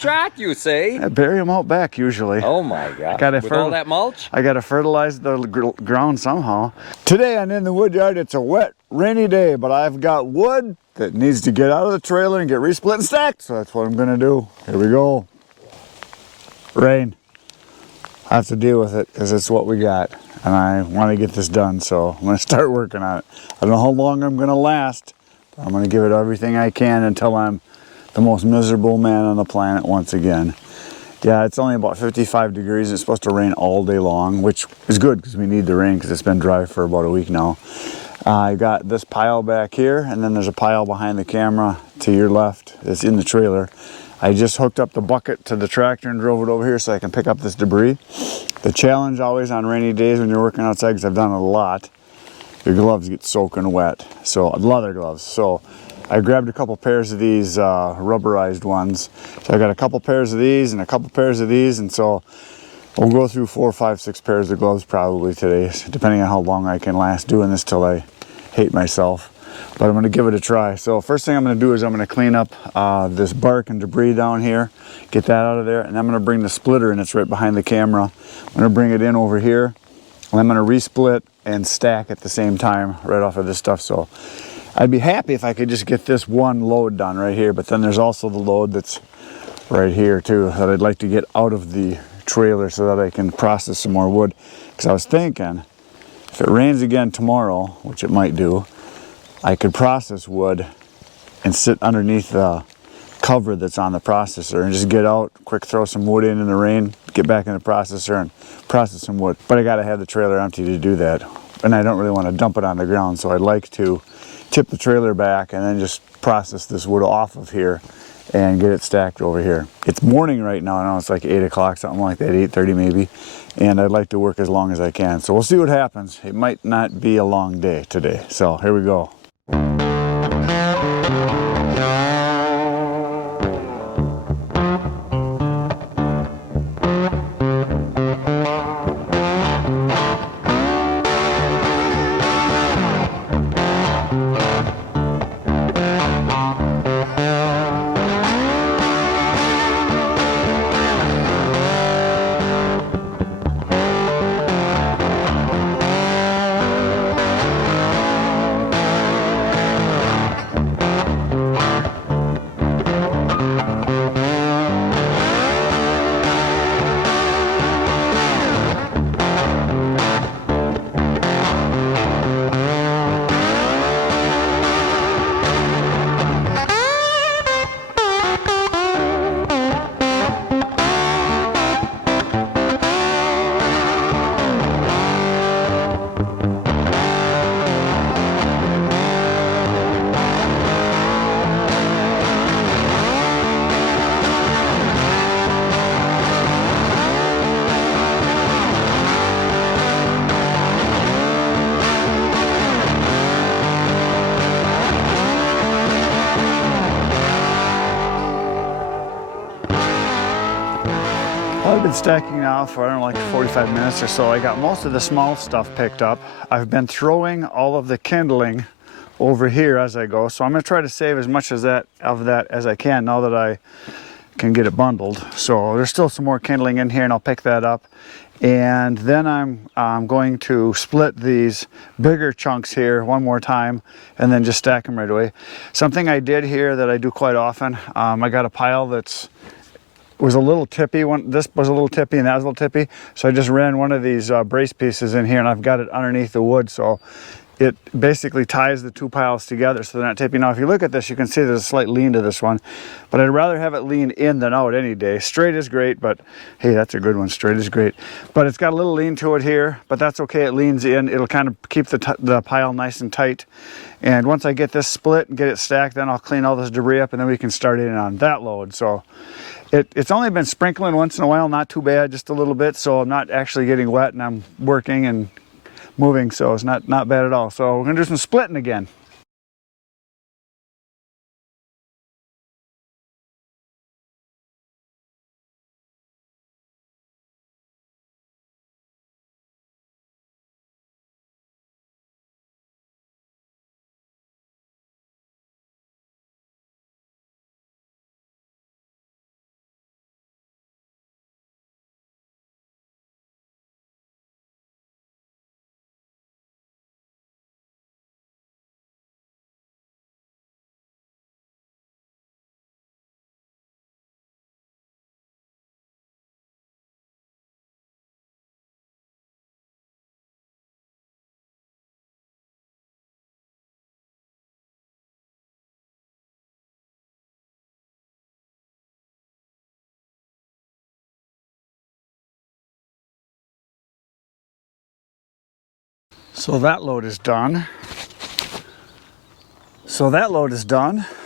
Shot, you say? I bury them out back usually. Oh my God. With all that mulch? I gotta fertilize the ground somehow. Today I'm in the wood yard. It's a wet, rainy day, but I've got wood that needs to get out of the trailer and get resplit and stacked. So that's what I'm gonna do. Here we go. Rain. I have to deal with it because it's what we got. And I want to get this done, so I'm gonna start working on it. I don't know how long I'm gonna last, but I'm gonna give it everything I can until I'm the most miserable man on the planet once again. Yeah, it's only about 55 degrees. It's supposed to rain all day long, which is good because we need the rain because it's been dry for about a week now. I got this pile back here, and then there's a pile behind the camera to your left. It's in the trailer. I just hooked up the bucket to the tractor and drove it over here so I can pick up this debris. The challenge always on rainy days when you're working outside, because I've done it a lot, your gloves get soaking wet. So leather gloves. So I grabbed a couple pairs of these rubberized ones. So I got a couple pairs of these and a couple pairs of these, and so we'll go through 4, 5, 6 pairs of gloves probably today, depending on how long I can last doing this till I hate myself. But I'm gonna give it a try. So first thing I'm gonna do is I'm gonna clean up this bark and debris down here, get that out of there, and I'm gonna bring the splitter, and it's right behind the camera. I'm gonna bring it in over here, and I'm gonna resplit and stack at the same time right off of this stuff. So I'd be happy if I could just get this one load done right here, but then there's also the load that's right here too that I'd like to get out of the trailer so that I can process some more wood. Because I was thinking, if it rains again tomorrow, which it might do, I could process wood and sit underneath the cover that's on the processor and just get out, quick throw some wood in the rain, get back in the processor and process some wood. But I gotta have the trailer empty to do that. And I don't really want to dump it on the ground, so I'd like to tip the trailer back and then just process this wood off of here and get it stacked over here. It's morning right now. I know it's like 8 o'clock, something like that, 8:30 maybe. And I'd like to work as long as I can. So we'll see what happens. It might not be a long day today. So here we go. I've been stacking now for, I don't know, like 45 minutes or so. I got most of the small stuff picked up. I've been throwing all of the kindling over here as I go. So I'm gonna try to save as much of that as I can now that I can get it bundled. So there's still some more kindling in here and I'll pick that up. And then I'm going to split these bigger chunks here one more time and then just stack them right away. Something I did here that I do quite often, I got a pile that's was a little tippy. This was a little tippy and that was a little tippy. So I just ran one of these brace pieces in here and I've got it underneath the wood. So it basically ties the two piles together so they're not tippy. Now if you look at this, you can see there's a slight lean to this one, but I'd rather have it lean in than out any day. Straight is great, but hey, that's a good one. Straight is great. But it's got a little lean to it here, but that's okay. It leans in. It'll kind of keep the pile nice and tight. And once I get this split and get it stacked, then I'll clean all this debris up and then we can start in on that load. So it's only been sprinkling once in a while, not too bad, just a little bit. So I'm not actually getting wet and I'm working and moving, so it's not bad at all. So we're gonna do some splitting again. So that load is done.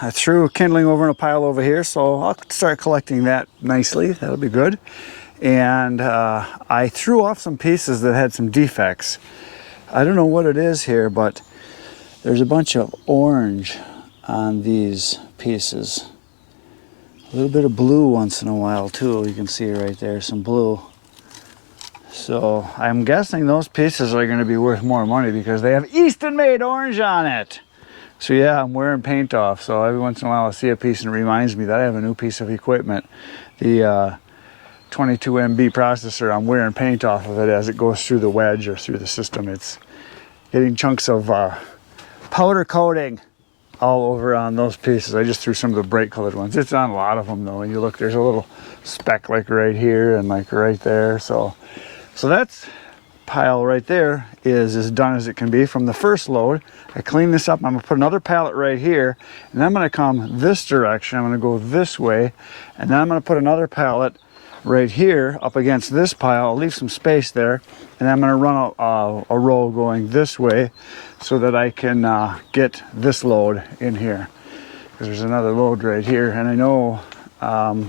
I threw kindling over in a pile over here, so I'll start collecting that nicely. That'll be good. And I threw off some pieces that had some defects. I don't know what it is here, but there's a bunch of orange on these pieces. A little bit of blue once in a while too. You can see right there, some blue. So I'm guessing those pieces are going to be worth more money because they have Easton made orange on it. So yeah, I'm wearing paint off. So every once in a while I see a piece and it reminds me that I have a new piece of equipment. The 22 MB processor, I'm wearing paint off of it as it goes through the wedge or through the system. It's getting chunks of powder coating all over on those pieces. I just threw some of the bright colored ones. It's on a lot of them though. When you look, there's a little speck like right here and like right there. So that's pile right there is as done as it can be from the first load. I clean this up. I'm gonna put another pallet right here, and I'm gonna come this direction. I'm gonna go this way, and then I'm gonna put another pallet right here up against this pile. I'll leave some space there, and I'm gonna run a row going this way so that I can get this load in here. Because there's another load right here, and I know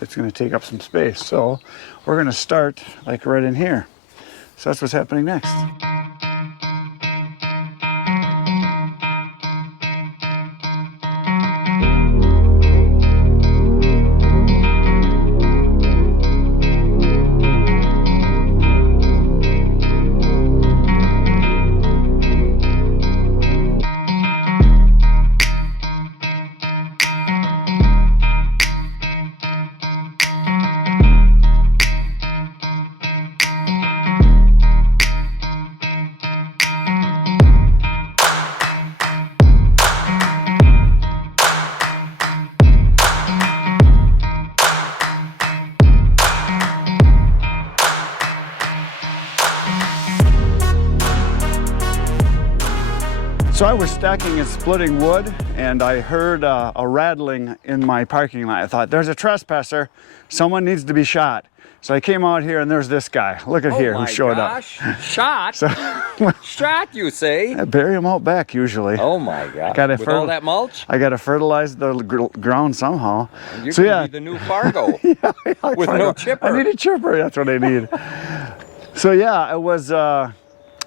it's gonna take up some space. So we're gonna start like right in here. So that's what's happening next. So I was stacking and splitting wood, and I heard a rattling in my parking lot. I thought, there's a trespasser. Someone needs to be shot. So I came out here, and there's this guy. Look at here who showed up. Shot? So, shot, you say? I bury him out back usually. Oh my God! With all that mulch? I got to fertilize the ground somehow. You're gonna be the new Fargo. Yeah, with no chipper. I need a chipper. That's what I need. So yeah, it was.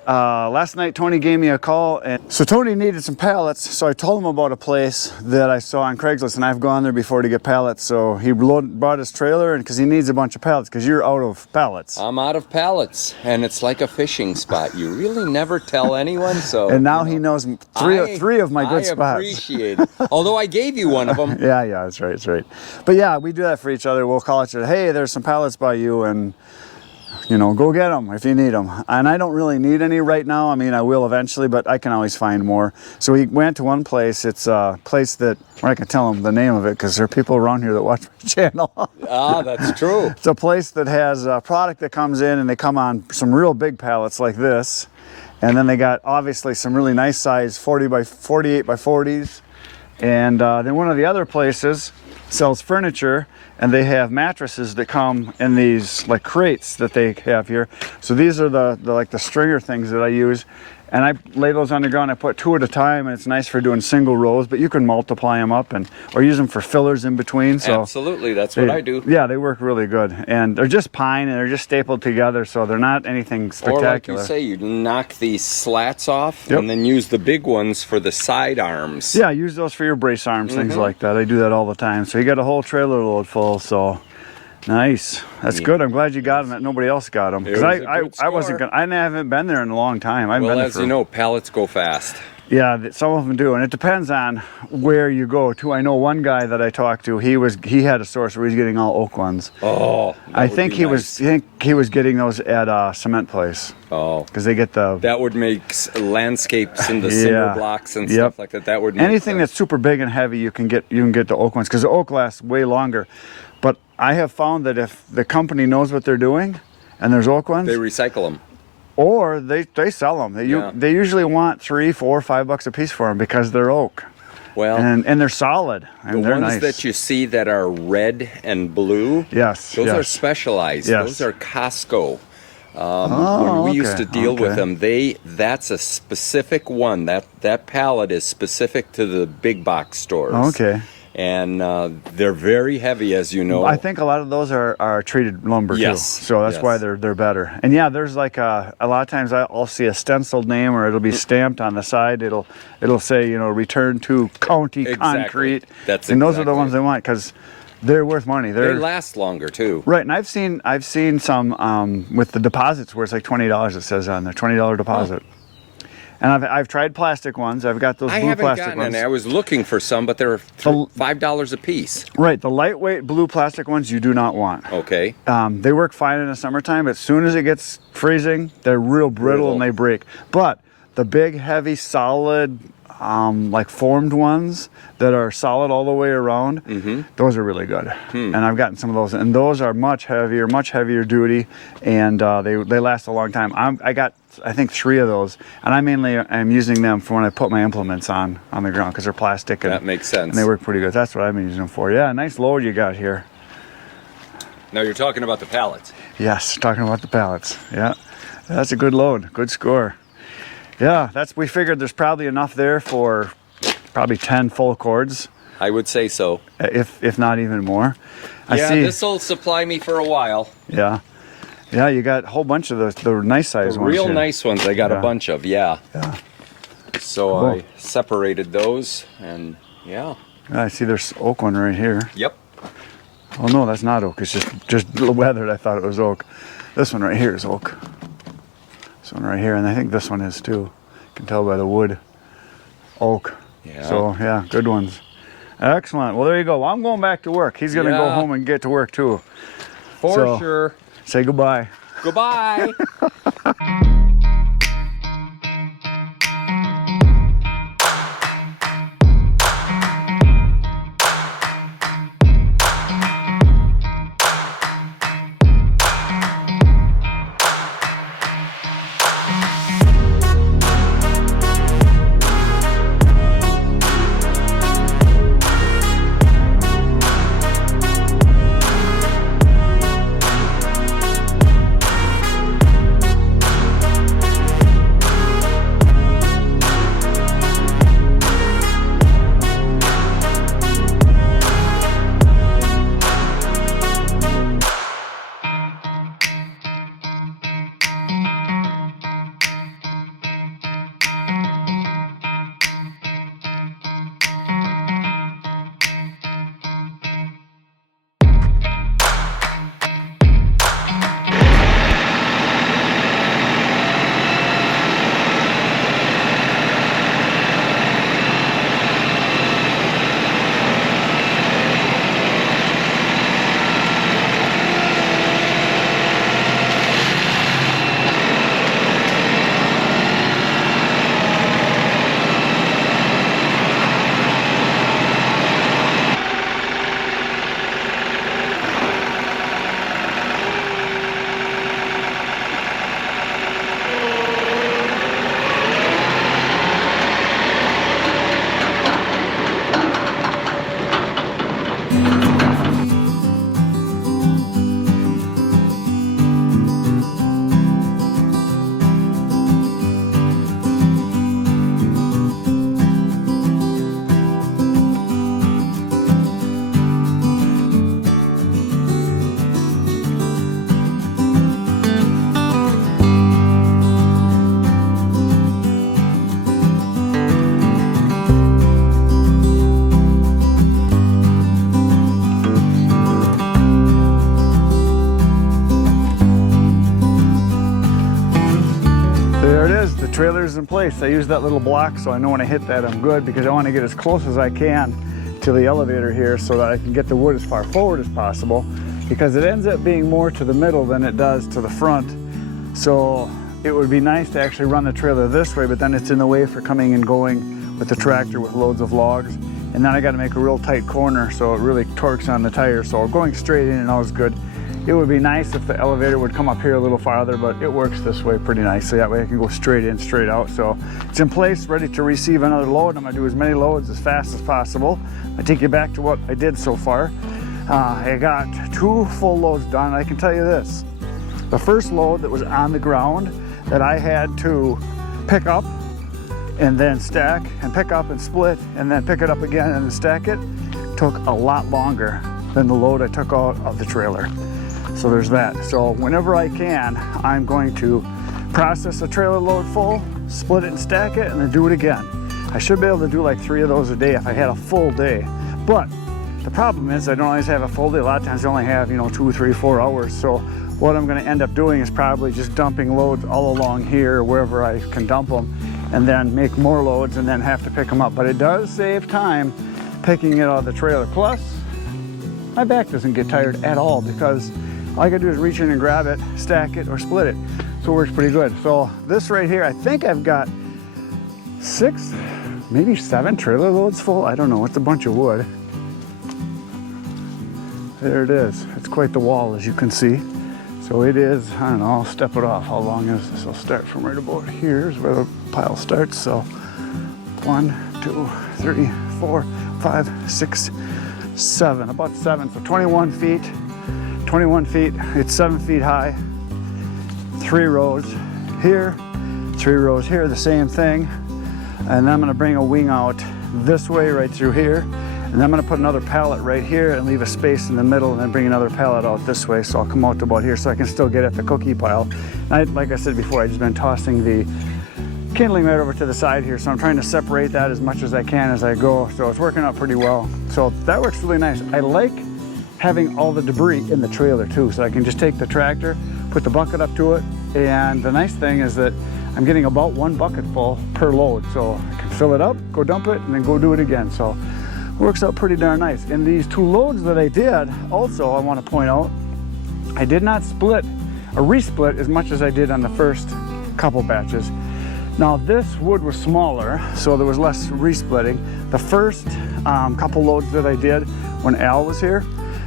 Last night Tony gave me a call, and so Tony needed some pallets, so I told him about a place that I saw on Craigslist, and I've gone there before to get pallets. So he brought his trailer, and because he needs a bunch of pallets, because you're out of pallets. I'm out of pallets, and it's like a fishing spot. You really never tell anyone, so. And now he knows three of my good spots. I appreciate it. Although I gave you one of them. Yeah, that's right. But yeah, we do that for each other. We'll call each other, hey, there's some pallets by you, and you know, go get them if you need them. And I don't really need any right now. I mean, I will eventually, but I can always find more. So we went to one place. It's a place that, where I can tell them the name of it because there are people around here that watch my channel. Ah, that's true. It's a place that has a product that comes in, and they come on some real big pallets like this. And then they got obviously some really nice size 40 by 48 by 40s. And then one of the other places sells furniture, and they have mattresses that come in these like crates that they have here. So these are the like the stringer things that I use, and I lay those on the ground. I put 2 at a time, and it's nice for doing single rows, but you can multiply them up or use them for fillers in between. So absolutely, that's what I do. Yeah, they work really good, and they're just pine, and they're just stapled together, so they're not anything spectacular. Or like you say, you knock these slats off, and then use the big ones for the side arms. Yeah, use those for your brace arms, things like that. I do that all the time. So you got a whole trailer load full, so nice. That's good. I'm glad you got them. That nobody else got them, because I wasn't gonna. I haven't been there in a long time. Well, as you know, pallets go fast. Yeah, some of them do, and it depends on where you go to. I know one guy that I talked to. He had a source where he's getting all oak ones. Oh, I think he was getting those at a cement place. Oh, because they get the. That would make landscapes and the cinder blocks and stuff like that. That would make anything that's super big and heavy. You can get the oak ones because the oak lasts way longer. But I have found that if the company knows what they're doing, and there's oak ones, they recycle them. Or they sell them. They usually want $3, $4, $5 a piece for them because they're oak. Well, and they're solid. And the they're ones nice. that you see that are red and blue, those are specialized. Yes. Those are Costco. When we used okay, to deal with okay. them, that's a specific one. That pallet is specific to the big box stores. Okay. And they're very heavy, as you know. I think a lot of those are treated lumber Yes, too, so that's yes. why they're better. And yeah, there's like a lot of times I'll see a stenciled name, or it'll be stamped on the side. It'll say, you know, return to county concrete. That's and those are the exactly. ones I want because they're worth money. They last longer too. Right, and I've seen some with the deposits where it's like $20. It says on there, $20 deposit. And I've tried plastic ones. I've got those I blue haven't plastic gotten ones. any. I was looking for some, but they're $5 a piece. Right, the lightweight blue plastic ones you do not want. Okay. They work fine in the summertime, but as soon as it gets freezing, they're real brittle and they break. But the big, heavy, solid, like formed ones that are solid all the way around, those are really good. And I've gotten some of those, and those are much heavier duty, and they last a long time. I got, I think, 3 of those, and I mainly am using them for when I put my implements on the ground because they're plastic. And, That makes sense. And they work pretty good. That's what I've been using them for. Yeah, nice load you got here. Now you're talking about the pallets. Yes, talking about the pallets. Yeah, that's a good load, good score. Yeah, we figured there's probably enough there for probably 10 full cords, I would say so. if not even more. Yeah, this will supply me for a while. Yeah, you got a whole bunch of the nice size The ones real here. nice ones, I got Yeah. a bunch of, yeah. Yeah. So Cool. I separated those, and yeah. I see there's oak one right here. Yep. Oh no, that's not oak. It's just weathered. I thought it was oak. This one right here is oak. This one right here, and I think this one is too. You can tell by the wood. Oak. Yeah. So yeah, good ones. Excellent. Well, there you go. Well, I'm going back to work. He's gonna go Yeah. home and get to work too. For So- sure. Say goodbye. Goodbye. trailer's in place. I use that little block so I know when I hit that I'm good, because I want to get as close as I can to the elevator here so that I can get the wood as far forward as possible, because it ends up being more to the middle than it does to the front. So it would be nice to actually run the trailer this way, but then it's in the way for coming and going with the tractor with loads of logs. And then I got to make a real tight corner so it really torques on the tire. So going straight in and out is good. It would be nice if the elevator would come up here a little farther, but it works this way pretty nicely. That way I can go straight in, straight out. So it's in place, ready to receive another load. I'm gonna do as many loads as fast as possible. I take you back to what I did so far. I got 2 full loads done. I can tell you this, The first load that was on the ground that I had to pick up and then stack and pick up and split and then pick it up again and then stack it took a lot longer than the load I took out of the trailer. So there's that. So whenever I can, I'm going to process a trailer load full, split it and stack it, and then do it again. I should be able to do like 3 of those a day if I had a full day. But the problem is I don't always have a full day. A lot of times I only have, 2, 3, 4 hours. So what I'm going to end up doing is probably just dumping loads all along here, wherever I can dump them, and then make more loads and then have to pick them up. But it does save time picking it out of the trailer. Plus, my back doesn't get tired at all because all I gotta do is reach in and grab it, stack it, or split it. So it works pretty good. So this right here, I think I've got 6, maybe 7 trailer loads full. I don't know, it's a bunch of wood. There it is. It's quite the wall, as you can see. So it is, I don't know, I'll step it off. How long is this? I'll start from right about here is where the pile starts. So 1, 2, 3, 4, 5, 6, 7, about 7. So 21 feet, 21 feet. It's 7 feet high. 3 rows here, 3 rows here, the same thing. And then I'm gonna bring a wing out this way right through here. And then I'm gonna put another pallet right here and leave a space in the middle and then bring another pallet out this way. So I'll come out to about here so I can still get at the cookie pile. And like I said before, I've just been tossing the kindling right over to the side here. So I'm trying to separate that as much as I can as I go. So it's working out pretty well. So that works really nice. I like having all the debris in the trailer too. So I can just take the tractor, put the bucket up to it. And the nice thing is that I'm getting about 1 bucket full per load. So I can fill it up, go dump it, and then go do it again. So works out pretty darn nice. And these 2 loads that I did, also I want to point out, I did not split or resplit as much as I did on the first couple batches. Now this wood was smaller, so there was less resplitting. The first couple loads that I did when Al was here,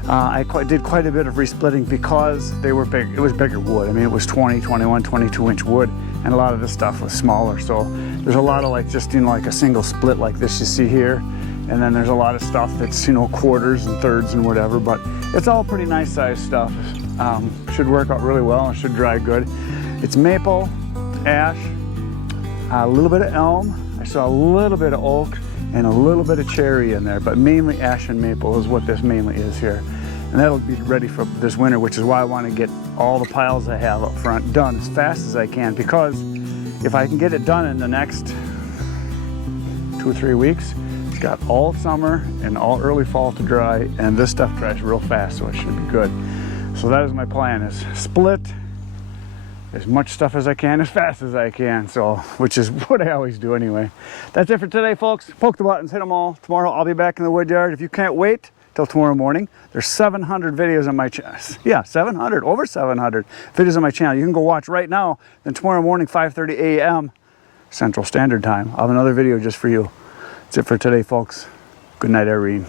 I did quite a bit of resplitting because they were big. It was bigger wood. I mean, it was 20, 21, 22-inch wood, and a lot of this stuff was smaller. So there's a lot of like just like a single split like this you see here. And then there's a lot of stuff that's, quarters and thirds and whatever, but it's all pretty nice sized stuff. Should work out really well and should dry good. It's maple, ash, a little bit of elm. I saw a little bit of oak and a little bit of cherry in there, but mainly ash and maple is what this mainly is here. And that'll be ready for this winter, which is why I want to get all the piles I have up front done as fast as I can, because if I can get it done in the next 2 or 3 weeks, got all summer and all early fall to dry, and this stuff dries real fast, so it should be good. So that is my plan, is split as much stuff as I can as fast as I can, so which is what I always do anyway. That's it for today, folks. Poke the buttons, hit them all. Tomorrow I'll be back in the wood yard. If you can't wait till tomorrow morning, there's 700 videos on my channel. Yeah, 700, over 700 videos on my channel. You can go watch right now. Then tomorrow morning, 5:30 a.m. Central Standard Time, I'll have another video just for you. That's it for today, folks. Good night, Irene.